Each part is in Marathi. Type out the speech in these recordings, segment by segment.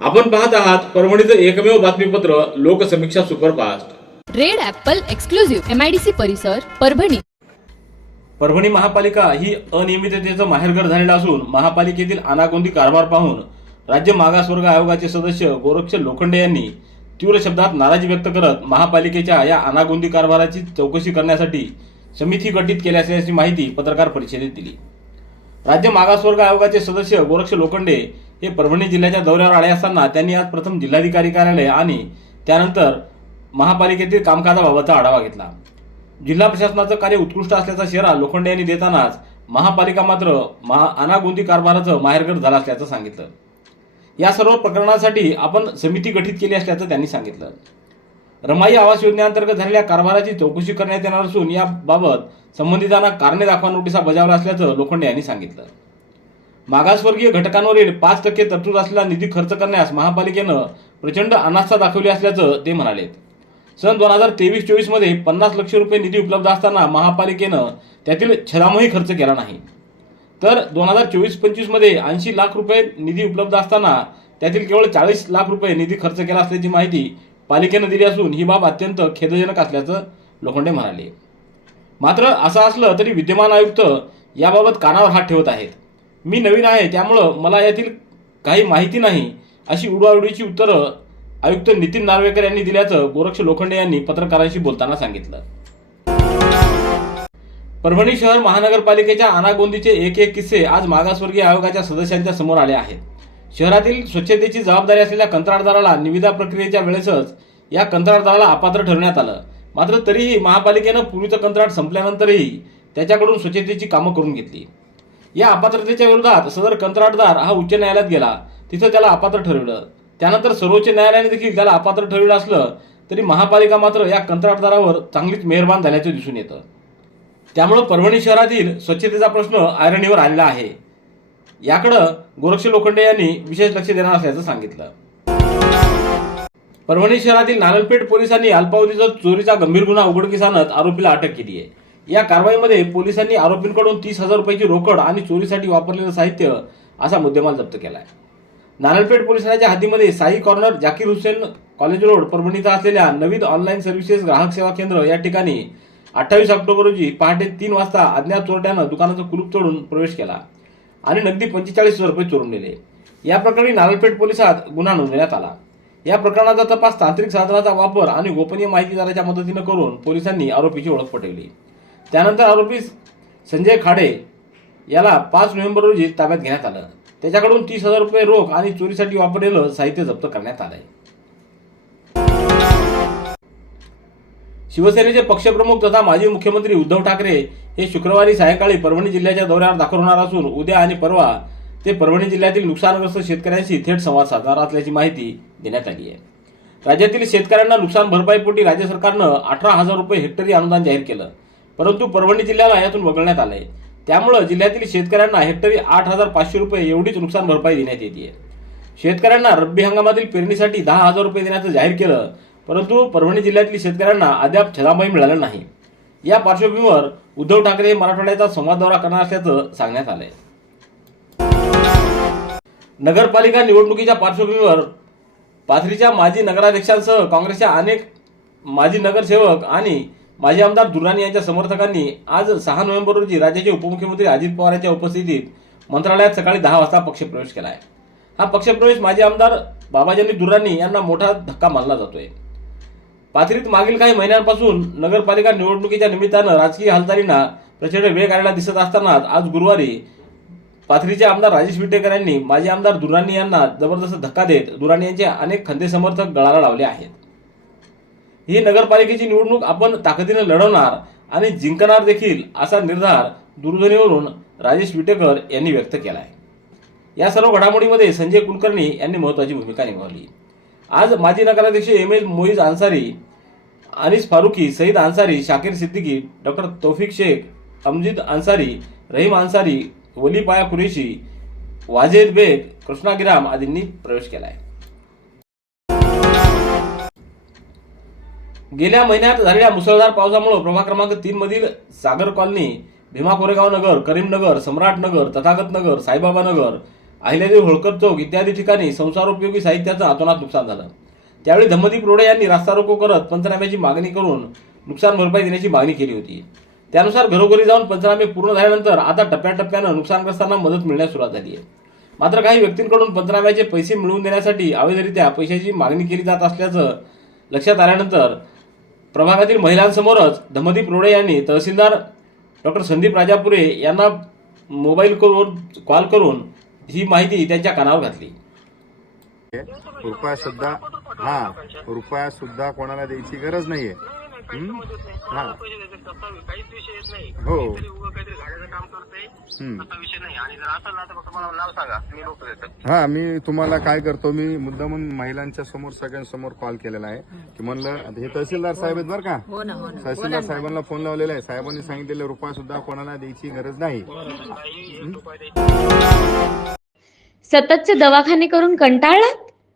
आपण पाहत आहात परभणीचं एकमेव बातमीपत्र Loksamiksha superfast. Red apple exclusive MIDC परिसर परभणी. परभणी महापालिका ही अनियमिततेचं माहेरघर झालेलं असून महापालिकेतील अनागोंदी कारभार पाहून राज्य मागासवर्ग आयोगाचे सदस्य गोरक्ष लोखंडे यांनी तीव्र शब्दात नाराजी व्यक्त करत महापालिकेच्या या अनागोंदी कारभाराची चौकशी करण्यासाठी समिती गठीत केली असल्याची माहिती पत्रकार परिषदेत दिली. राज्य मागासवर्ग आयोगाचे सदस्य गोरक्ष लोखंडे हे परभणी जिल्ह्याच्या दौऱ्यावर आले असताना त्यांनी आज प्रथम जिल्हाधिकारी कार्यालय आणि त्यानंतर महापालिकेतील कामकाजाबाबतचा आढावा घेतला. जिल्हा प्रशासनाचं कार्य उत्कृष्ट असल्याचा शेरा लोखंडे यांनी देतानाच महापालिका मात्र महा अनागोंदी कारभाराचं माहेरघर झालं असल्याचं सांगितलं. या सर्व प्रकरणासाठी आपण समिती गठीत केली असल्याचं त्यांनी सांगितलं. रमाई आवास योजनेअंतर्गत झालेल्या कारभाराची चौकशी करण्यात येणार असून याबाबत संबंधितांना कारणे दाखवा नोटिसा बजावल्या असल्याचं लोखंडे यांनी सांगितलं. मागासवर्गीय घटकांवरील पाच टक्के तरतूद असलेला निधी खर्च करण्यास महापालिकेनं प्रचंड अनास्था दाखवली असल्याचं ते म्हणाले सन दोन हजार तेवीस चोवीसमध्ये पन्नास लक्ष रुपये निधी उपलब्ध असताना महापालिकेनं त्यातील छदामही खर्च केला नाही. तर दोन हजार चोवीस पंचवीसमध्ये ऐंशी लाख रुपये निधी उपलब्ध असताना त्यातील केवळ चाळीस लाख रुपये निधी खर्च केला असल्याची माहिती पालिकेनं दिली असून ही बाब अत्यंत खेदजनक असल्याचं लोखंडे म्हणाले. मात्र असं असलं तरी विद्यमान आयुक्त याबाबत कानावर हात ठेवत आहेत. मी नवीन आहे त्यामुळं मला यातील काही माहिती नाही अशी उडवाउडीची उत्तरं आयुक्त नितीन नार्वेकर यांनी दिल्याचं गोरक्ष लोखंडे यांनी पत्रकारांशी बोलताना सांगितलं. परभणी शहर महानगरपालिकेच्या अनागोंदीचे एक एक किस्से आज मागासवर्गीय आयोगाच्या सदस्यांच्या समोर आले आहेत. शहरातील स्वच्छतेची जबाबदारी असलेल्या कंत्राटदाराला निविदा प्रक्रियेच्या वेळेसच या कंत्राटदाराला अपात्र ठरवण्यात आलं. मात्र तरीही महापालिकेनं पूर्वीचं कंत्राट संपल्यानंतरही त्याच्याकडून स्वच्छतेची कामं करून घेतली. या अपात्रतेच्या विरोधात सदर कंत्राटदार हा उच्च न्यायालयात गेला. तिथं त्याला अपात्र ठरवलं. त्यानंतर सर्वोच्च न्यायालयाने देखील त्याला अपात्र ठरवलं असलं तरी महापालिका मात्र या कंत्राटदारावर चांगलीच मेहरबान झाल्याचं दिसून येतं. त्यामुळं परभणी शहरातील स्वच्छतेचा प्रश्न आयरणीवर आलेला आहे. याकडं गोरक्ष लोखंडे यांनी विशेष लक्ष देणार असल्याचं सांगितलं. परभणी शहरातील नारळपेठ पोलिसांनी अल्पावधीचा चोरीचा गंभीर गुन्हा उघडकीस आणत आरोपीला अटक केली आहे या कारवाईमध्ये पोलिसांनी आरोपींकडून तीस हजार रुपयाची रोकड आणि चोरीसाठी वापरलेलं साहित्य असा मुद्देमाल जप्त केला आहे नारळपेठ पोलिसांच्या हद्दीमध्ये Sai corner Zakir Hussain college road Parbhani इथं असलेल्या नवीन ऑनलाईन सर्व्हिसेस ग्राहक सेवा केंद्र या ठिकाणी अठ्ठावीस ऑक्टोबर रोजी पहाटे तीन वाजता अज्ञात चोरट्यानं दुकानाचं कुलूप तोडून प्रवेश केला आणि नगदी पंचेचाळीस हजार रुपये चोरून नेले. या प्रकरणी नारळपेठ पोलिसात गुन्हा नोंदवण्यात आला. या प्रकरणाचा तपास तांत्रिक साधनाचा वापर आणि गोपनीय माहितीदाराच्या मदतीनं करून पोलिसांनी आरोपीची ओळख पटवली. त्यानंतर आरोपी संजय खाडे याला पाच नोव्हेंबर रोजी ताब्यात घेण्यात आलं. त्याच्याकडून तीस हजार रुपये रोख आणि चोरीसाठी वापरलेलं साहित्य जप्त करण्यात आलंय. शिवसेनेचे पक्षप्रमुख तथा माजी मुख्यमंत्री उद्धव ठाकरे हे शुक्रवारी सायंकाळी परभणी जिल्ह्याच्या दौऱ्यावर दाखल होणार असून उद्या आणि परवा ते परभणी जिल्ह्यातील नुकसानग्रस्त शेतकऱ्यांशी थेट संवाद साधणार असल्याची माहिती देण्यात आली आहे. राज्यातील शेतकऱ्यांना नुकसान भरपाईपोटी राज्य सरकारनं अठरा हजार रुपये हेक्टरी अनुदान जाहीर केलं. परंतु परभणी जिल्ह्याला यातून वगळण्यात आलंय. त्यामुळं जिल्ह्यातील शेतकऱ्यांना हेक्टरी आठ हजार पाचशे रुपये एवढीच नुकसान भरपाई देण्यात येते शेतकऱ्यांना रब्बी हंगामातील पेरणीसाठी दहा हजार रुपये देण्याचं जाहीर केलं परंतु परभणी जिल्ह्यातील शेतकऱ्यांना अद्याप छलाबाई मिळालं नाही. या पार्श्वभूमीवर उद्धव ठाकरे हे मराठवाड्याचा संवाद दौरा करणार असल्याचं सांगण्यात आलंय. नगरपालिका निवडणुकीच्या पार्श्वभूमीवर पाथरीच्या माजी नगराध्यक्षांसह काँग्रेसच्या अनेक माजी नगरसेवक आणि माजी आमदार दुर्राणी यांच्या समर्थकांनी आज सहा नोव्हेंबर रोजी राज्याचे उपमुख्यमंत्री अजित पवार यांच्या उपस्थितीत मंत्रालयात सकाळी दहा वाजता पक्षप्रवेश केला आहे. हा पक्षप्रवेश माजी आमदार बाबाजानी दुर्रानी यांना मोठा धक्का मानला जातोय. पाथरीत मागील काही महिन्यांपासून नगरपालिका निवडणुकीच्या निमित्तानं राजकीय हालचालींना प्रचंड वेग आलेला दिसत असतानाच आज गुरुवारी पाथरीचे आमदार राजेश विटेकर यांनी माजी आमदार दुराणी यांना जबरदस्त धक्का देत दुराणी यांचे अनेक खंदे समर्थक गळाला लावले आहेत. ही नगरपालिकेची निवडणूक आपण ताकदीने लढवणार आणि जिंकणार देखील असा निर्धार दूरध्वनीवरून राजेश विटेकर यांनी व्यक्त केला आहे या सर्व घडामोडीमध्ये संजय कुलकर्णी यांनी महत्त्वाची भूमिका निभावली. आज माजी नगराध्यक्ष M S Moiz Ansari Anis Farooqui Syed Ansari Shakir Siddiqui doctor Taufiq Sheikh Amjid Ansari Rahim Ansari Wali Paya Qureshi Wajed बेग कृष्णा गिराम आदींनी प्रवेश केला आहे गेल्या महिन्यात झालेल्या मुसळधार पावसामुळे प्रभाग क्रमांक तीन मधील सागर कॉलनी भीमा कोरेगाव नगर करीमनगर सम्राट नगर तथागत नगर साईबाबा नगर अहिल्यादेवी होळकर चौक इत्यादी ठिकाणी संसारोपयोगी साहित्याचं अतोनात नुकसान झालं. त्यावेळी धम्मदीप रोडे यांनी रास्ता रोको करत पंचनाम्याची मागणी करून नुकसान भरपाई देण्याची मागणी केली होती. त्यानुसार घरोघरी जाऊन पंचनामे पूर्ण झाल्यानंतर आता टप्प्याटप्प्यानं नुकसानग्रस्तांना मदत मिळण्यास सुरुवात झाली आहे. मात्र काही व्यक्तींकडून पंचनाम्याचे पैसे मिळवून देण्यासाठी अवैधरित्या पैशाची मागणी केली जात असल्याचं लक्षात आल्यानंतर प्रभागातील महिलांसमोरच धमदीप रोडे यांनी तहसीलदार डॉक्टर संदीप राजापुरे यांना मोबाईल करून कॉल करून ही माहिती त्यांच्या कानावर घातली. रुपया सुद्धा हा रुपया सुद्धा कोणाला द्यायची गरज नाहीये. हं? हा काहीच विषय येत नाही. हो. तरी उभं काहीतरी गाड्याचं काम करतोय. हं. असा विषय नाही. आणि जर असेल ना तर फक्त मला नाव सांगा. मी लोक देतो. हा मी तुम्हाला काय करतो मी मुद्दामून महिलांच्या समोर सगळ्यांसमोर कॉल केलेला आहे. की म्हणलं आता हे तहसीलदार साहेब आहेत बरं का? तहसीलदार साहेबांना फोन लावलेला आहे. साहेबांनी सांगितलेले रुपया सुद्धा कोणाला द्यायची गरज नाही. सततचे दवाखाने करून कंटाळलात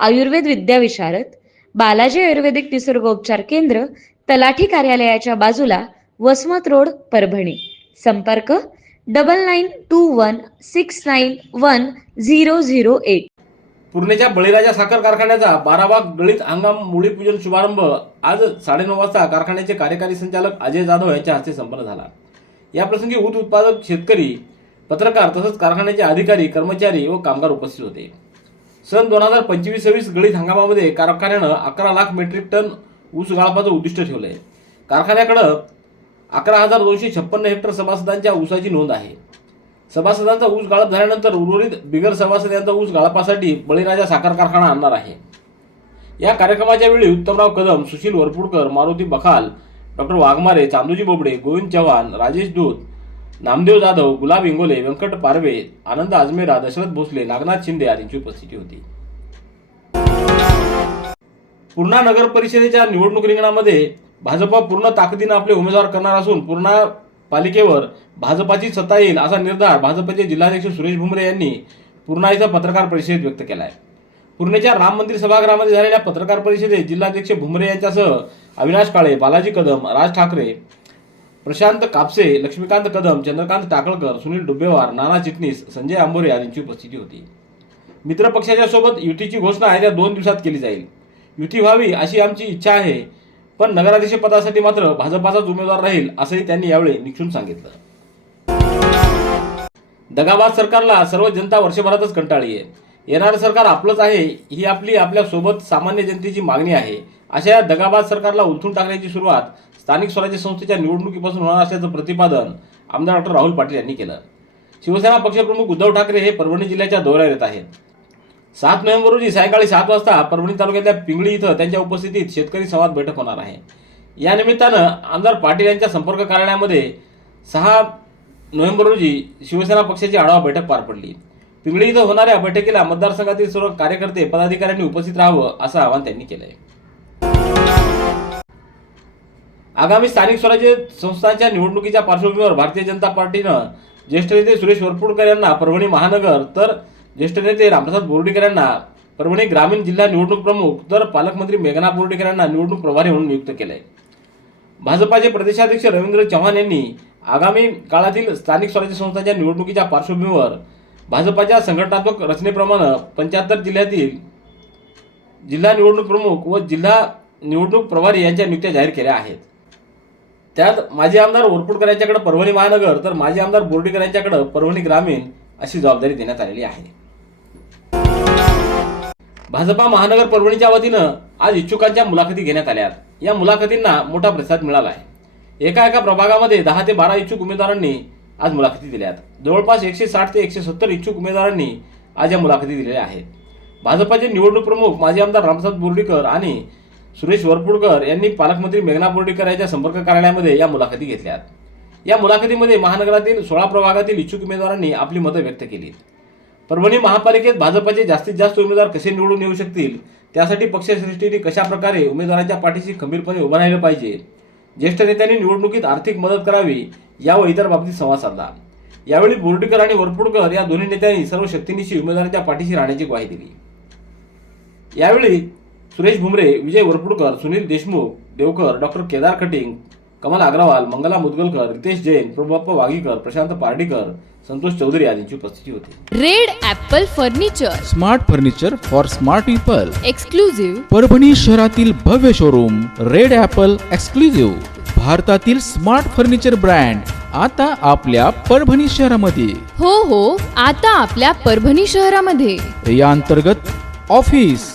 आयुर्वेद विद्याविशारद बालाजी आयुर्वेदिक निसर्गोपचार केंद्र तलाठी कार्यालयाच्या बाजूला वसमत रोड परभणी. संपर्क double nine two one six nine one zero zero eight पूर्णेच्या बळीराजा साखर कारखान्याचा बारावा गळीत हंगाम मुळी पूजन शुभारंभ आज साडेनऊ वाजता कारखान्याचे कार्यकारी संचालक अजय जाधव यांच्या हस्ते संपन्न झाला. याप्रसंगी ऊस उत्पादक शेतकरी पत्रकार तसंच कारखान्याचे अधिकारी कर्मचारी व कामगार उपस्थित होते. सन दोन हजार पंचवीस सव्वीस गळीत हंगामामध्ये कारखान्यानं अकरा लाख मेट्रिक टन ऊस गाळपाचं उद्दिष्ट ठेवलंय. कारखान्याकडं अकरा हजार दोनशे छप्पन्न हेक्टर सभासदांच्या ऊसाची नोंद आहे. सभासदांचा ऊस गाळप झाल्यानंतर उर्वरित बिगर सभासद यांचा ऊस गाळपासाठी बळीराजा साखर कारखाना आणणार आहे. या कार्यक्रमाच्या वेळी उत्तमराव कदम सुशील वरपुडकर मारुती बखाल डॉक्टर वाघमारे चांदूजी बोबडे गोविंद चव्हाण राजेश दूत नामदेव जाधव गुलाब इंगोले व्यंकट पारवे आनंद आजमेरा दशरथ भोसले नागनाथ शिंदे आदींची उपस्थिती होती. पूर्णा नगर परिषदेच्या निवडणूक रिंगणामध्ये भाजपा पूर्ण ताकदीनं आपले उमेदवार करणार असून पूर्णा पालिकेवर भाजपाची सत्ता येईल असा निर्धार भाजपचे जिल्हाध्यक्ष सुरेश भुमरे यांनी पूर्णा इथं पत्रकार परिषदेत व्यक्त केला आहे पूर्णेच्या राम मंदिर सभागृहामध्ये झालेल्या पत्रकार परिषदेत जिल्हाध्यक्ष भुमरे यांच्यासह अविनाश काळे बालाजी कदम राज ठाकरे प्रशांत कापसे लक्ष्मीकांत कदम चंद्रकांत टाकळकर सुनील डुबेवार नाना चिटणीस संजय आंबोरे आदींची उपस्थिती होती. मित्रपक्षाच्या सोबत युतीची घोषणा येत्या दोन दिवसात केली जाईल. युती व्हावी अशी आमची इच्छा आहे पण नगराध्यक्ष पदासाठी मात्र भाजपाचाच उमेदवार राहील असंही त्यांनी यावेळी निक्षून सांगितलं. दगाबाद सरकारला सर्व जनता वर्षभरातच कंटाळली आहे. येणारं सरकार आपलंच आहे ही आपली आपल्यासोबत सामान्य जनतेची मागणी आहे. अशा या दगाबाद सरकारला उलथून टाकण्याची सुरुवात स्थानिक स्वराज्य संस्थेच्या निवडणुकीपासून होणार असल्याचं प्रतिपादन आमदार डॉक्टर राहुल पाटील यांनी केलं. शिवसेना पक्षप्रमुख उद्धव ठाकरे हे परभणी जिल्ह्याच्या दौऱ्यावर येत आहेत. सात नोव्हेंबर रोजी सायंकाळी सात वाजता परभणी तालुक्यातल्या पिंगळी इथं त्यांच्या उपस्थितीत शेतकरी संवाद बैठक होणार आहे. या निमित्तानं आमदार पाटील यांच्या संपर्क कार्यालयामध्ये सहा नोव्हेंबर रोजी शिवसेना पक्षाची आढावा बैठक पार पडली. पिंगळी इथं होणाऱ्या बैठकीला मतदारसंघातील सर्व कार्यकर्ते पदाधिकाऱ्यांनी उपस्थित राहावं असं आवाहन त्यांनी केलं आहे आगामी स्थानिक स्वराज्य संस्थांच्या निवडणुकीच्या पार्श्वभूमीवर भारतीय जनता पार्टीनं ज्येष्ठ नेते सुरेश वरपुडकर यांना परभणी महानगर तर ज्येष्ठ नेते रामप्रसाद बोर्डीकर यांना परभणी ग्रामीण जिल्हा निवडणूक प्रमुख तर पालकमंत्री मेघना बोर्डीकर यांना निवडणूक प्रभारी म्हणून नियुक्त केलंय. भाजपाचे प्रदेशाध्यक्ष रवींद्र चव्हाण यांनी आगामी काळातील स्थानिक स्वराज्य संस्थांच्या निवडणुकीच्या पार्श्वभूमीवर भाजपाच्या संघटनात्मक रचनेप्रमाणे पंच्याहत्तर जिल्ह्यातील जिल्हा निवडणूक प्रमुख व जिल्हा निवडणूक प्रभारी यांच्या नियुक्त्या जाहीर केल्या आहेत. त्यात माजी आमदार ओरपुडकर यांच्याकडे परभणी महानगर तर माजी आमदार बोर्डीकर यांच्याकडे परभणी ग्रामीण अशी जबाबदारी देण्यात आलेली आहे. भाजपा महानगर परभणीच्या वतीनं आज इच्छुकांच्या मुलाखती घेण्यात आल्या या मुलाखतींना मोठा प्रतिसाद मिळाला आहे. एका एका प्रभागामध्ये दहा ते बारा इच्छुक उमेदवारांनी आज मुलाखती दिल्यात. जवळपास एकशे साठ ते एकशे सत्तर इच्छुक उमेदवारांनी आज या मुलाखती दिलेल्या आहेत. भाजपाचे निवडणूक प्रमुख माजी आमदार रामप्रसाद बोर्डीकर आणि सुरेश वरपुडकर यांनी पालकमंत्री मेघना बोर्डीकर यांच्या संपर्क कार्यालयामध्ये या मुलाखती घेतल्या या मुलाखतीमध्ये महानगरातील सोळा प्रभागातील इच्छुक उमेदवारांनी आपली मतं व्यक्त केली परभणी महापालिकेत भाजपचे जास्तीत जास्त उमेदवार कसे निवडून येऊ शकतील? त्यासाठी पक्षश्रेष्ठींनी कशाप्रकारे उमेदवारांच्या पाठीशी खंबीरपणे उभं राहिलं पाहिजे? ज्येष्ठ नेत्यांनी निवडणुकीत आर्थिक मदत करावी या व इतर बाबतीत संवाद साधला. यावेळी बोर्डीकर आणि वरपुडकर या दोन्ही नेत्यांनी सर्व शक्तीनिशी उमेदवारांच्या पाठीशी राहण्याची ग्वाही दिली. यावेळी सुरेश भुमरे विजय वरपुडकर सुनील देशमुख देवकर डॉक्टर केदार कटिंग कमल अग्रवाल मंगला मुदगलकर रितेश जैन प्रभुप्पा वागीकर प्रशांत पार्डीकर संतोष चौधरी आदींची उपस्थिती होती. Red apple furniture. Smart furniture for smart people. Exclusive Parbhani शहरातील भव्य शोरूम रेड ॲपल एक्सक्लुझिव्ह भारतातील स्मार्ट फर्निचर ब्रँड आता आपल्या परभणी शहरामध्ये. हो हो आता आपल्या परभणी शहरामध्ये. या अंतर्गत ऑफिस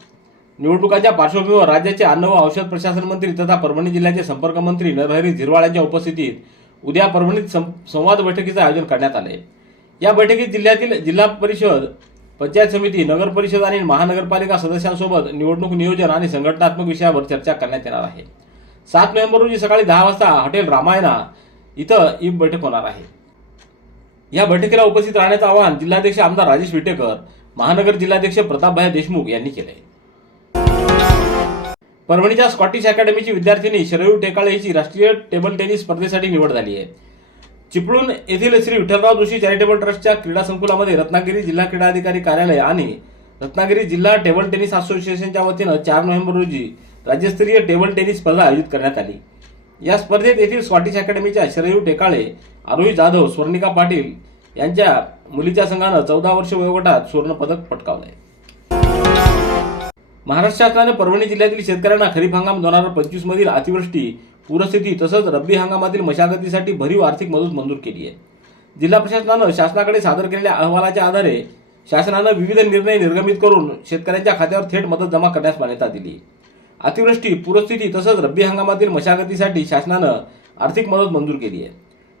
निवडणुकांच्या पार्श्वभूमीवर राज्याचे अन्न व औषध प्रशासन मंत्री तथा परभणी जिल्ह्याचे संपर्क मंत्री नरहरी झिरवाळ यांच्या उपस्थितीत उद्या परभणीत सं- संवाद बैठकीचं आयोजन करण्यात आले. या बैठकीत जिल्ह्यातील जिल्हा परिषद पंचायत समिती नगर परिषद आणि महानगरपालिका सदस्यांसोबत निवडणूक नियोजन आणि संघटनात्मक विषयावर चर्चा करण्यात येणार आहे. सात नोव्हेंबर रोजी सकाळी दहा वाजता हॉटेल रामायणा इथं ही बैठक होणार आहे. या बैठकीला उपस्थित राहण्याचं आवाहन जिल्हाध्यक्ष आमदार राजेश विटेकर महानगर जिल्हाध्यक्ष प्रतापभाई देशमुख यांनी केलं आहे परभणीच्या स्कॉटिश अकॅडमीची विद्यार्थिनी शरयू टेकाळे हिची राष्ट्रीय टेबल टेनिस स्पर्धेसाठी निवड झाली आहे. चिपळूण येथील श्री विठ्ठलराव जोशी चॅरिटेबल ट्रस्टच्या क्रीडा संकुलामध्ये रत्नागिरी जिल्हा क्रीडा अधिकारी कार्यालय आणि रत्नागिरी जिल्हा टेबल टेनिस असोसिएशनच्या वतीनं चार नोव्हेंबर रोजी राज्यस्तरीय टेबल टेनिस स्पर्धा आयोजित करण्यात आली. या स्पर्धेत येथील स्कॉटिश अकॅडमीच्या शरयू टेकाळे आरोही जाधव स्वर्णिका पाटील यांच्या मुलीच्या संघानं चौदा वर्ष वयोगटात सुवर्णपदक पटकावलं आहे महाराष्ट्र शासनाने परभणी जिल्ह्यातील शेतकऱ्यांना खरीप हंगाम दोन हजार पंचवीस मधील अतिवृष्टी पूरस्थिती तसंच रब्बी हंगामातील मशागतीसाठी भरीव आर्थिक मदत मंजूर केली आहे. जिल्हा प्रशासनानं शासनाकडे सादर केलेल्या अहवालाच्या आधारे शासनानं विविध निर्णय निर्गमित करून शेतकऱ्यांच्या खात्यावर थेट मदत जमा करण्यास मान्यता दिली. अतिवृष्टी पूरस्थिती तसंच रब्बी हंगामातील मशागतीसाठी शासनानं आर्थिक मदत मंजूर केली आहे.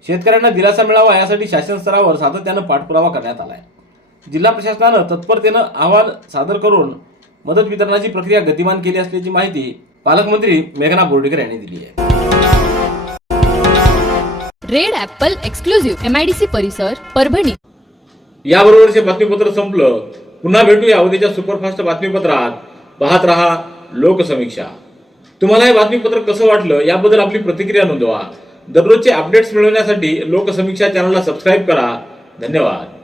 शेतकऱ्यांना दिलासा मिळावा यासाठी शासन स्तरावर सातत्यानं पाठपुरावा करण्यात आला आहे जिल्हा प्रशासनानं तत्परतेनं अहवाल सादर करून मदत वितरणाची प्रक्रिया गतिमान केली असल्याची माहिती पालकमंत्री मेघना बोर्डीकर यांनी दिली आहे. Red apple exclusive M I D C परिसर परभणी. याबरोबरचे बातमीपत्र संपलं. पुन्हा भेटूया उद्याच्या सुपरफास्ट बातमीपत्रात. पाहत रहा लोकसमीक्षा. तुम्हाला हे बातमीपत्र कसं वाटलं याबद्दल आपली प्रतिक्रिया नोंदवा. दररोजचे अपडेट्स मिळवण्यासाठी लोकसमीक्षा चॅनलला सबस्क्राईब करा. धन्यवाद.